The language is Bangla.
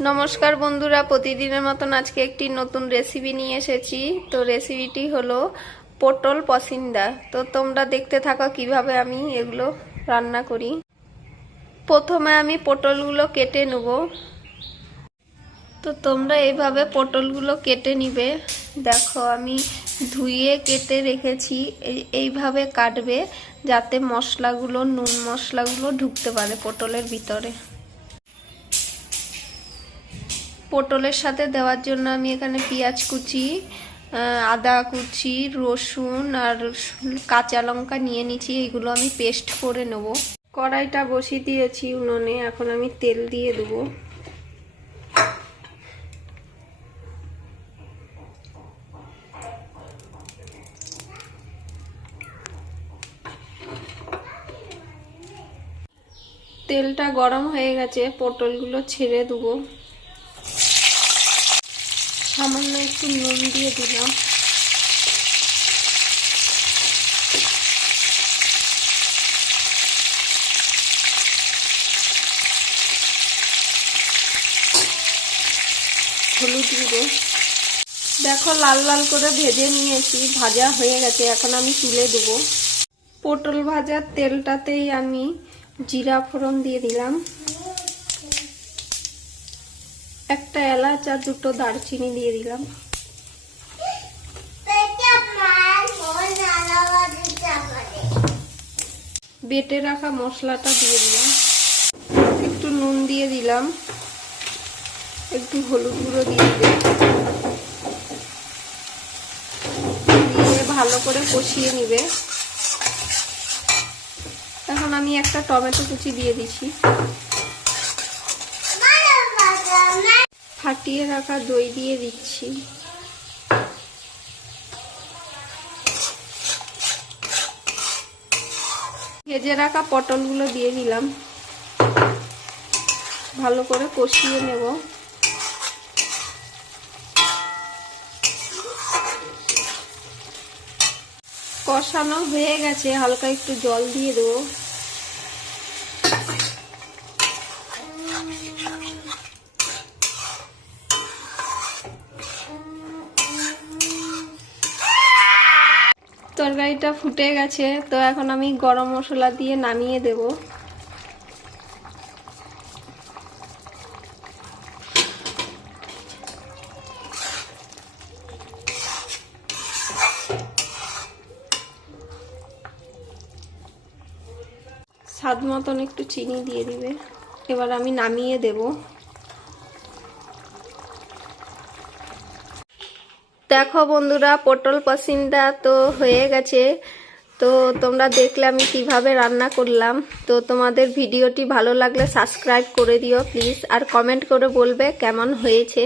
নমস্কার বন্ধুরা, প্রতিদিনের মতন আজকে একটি নতুন রেসিপি নিয়ে এসেছি। তো রেসিপিটি হলো পটল পসিন্দা। তো তোমরা দেখতে থাকো কিভাবে আমি এগুলো রান্না করি। প্রথমে আমি পটলগুলো কেটে নেব। তো তোমরা এইভাবে পটলগুলো কেটে নিবে। দেখো আমি ধুয়ে কেটে রেখেছি, এইভাবে কাটবে যাতে মশলাগুলো, নুন মশলাগুলো ঢুকতে পারে পটলের ভিতরে। পটলের সাথে দেওয়ার জন্য আমি এখানে পেঁয়াজ কুচি, আদা কুচি, রসুন আর কাঁচা লঙ্কা নিয়ে নিচ্ছি। এগুলো আমি পেস্ট করে নেব। কড়াইটা বসিয়ে দিয়েছি উনুনে, এখন আমি তেল দিয়ে দেবো। তেলটা গরম হয়ে গেছে, পটলগুলো ছেড়ে দেবো। সামান্য একটু নুন দিয়ে দিলাম। হলুদ গুঁড়ো। দেখো লাল লাল করে ভেজে নিয়েছি, ভাজা হয়ে গেছে। এখন আমি তুলে দেবো। পটল ভাজার তেলটাতেই আমি জিরা ফোড়ন দিয়ে দিলাম, একটা এলাচ আর দুটো দারচিনি দিয়ে দিলাম। বেটে রাখা মশলাটা দিয়ে দিলাম, একটু নুন দিয়ে দিলাম, একটু হলুদ গুঁড়ো দিয়ে দিলাম, দিয়ে ভালো করে কষিয়ে নিবে। এখন আমি একটা টমেটো কুচি দিয়ে দিচ্ছি, ফাটিয়ে রাখা দই দিয়ে দিচ্ছি, ভেজে রাখা পটলগুলো দিয়ে দিলাম, ভালো করে কষিয়ে নেব। কষানো হয়ে গেছে, হালকা একটু জল দিয়ে দেবো। তরকারিটা ফুটে গেছে, তো এখন আমি গরম মশলা দিয়ে নামিয়ে দেব। স্বাদ মতন একটু চিনি দিয়ে দিবে। এবার আমি নামিয়ে দেব। দেখো বন্ধুরা, পটল পসিন্দা তো হয়ে গেছে। তো তোমরা দেখলে আমি কিভাবে রান্না করলাম। তো তোমাদের ভিডিওটি ভালো লাগলে সাবস্ক্রাইব করে দিও প্লিজ, আর কমেন্ট করে বলবে কেমন হয়েছে।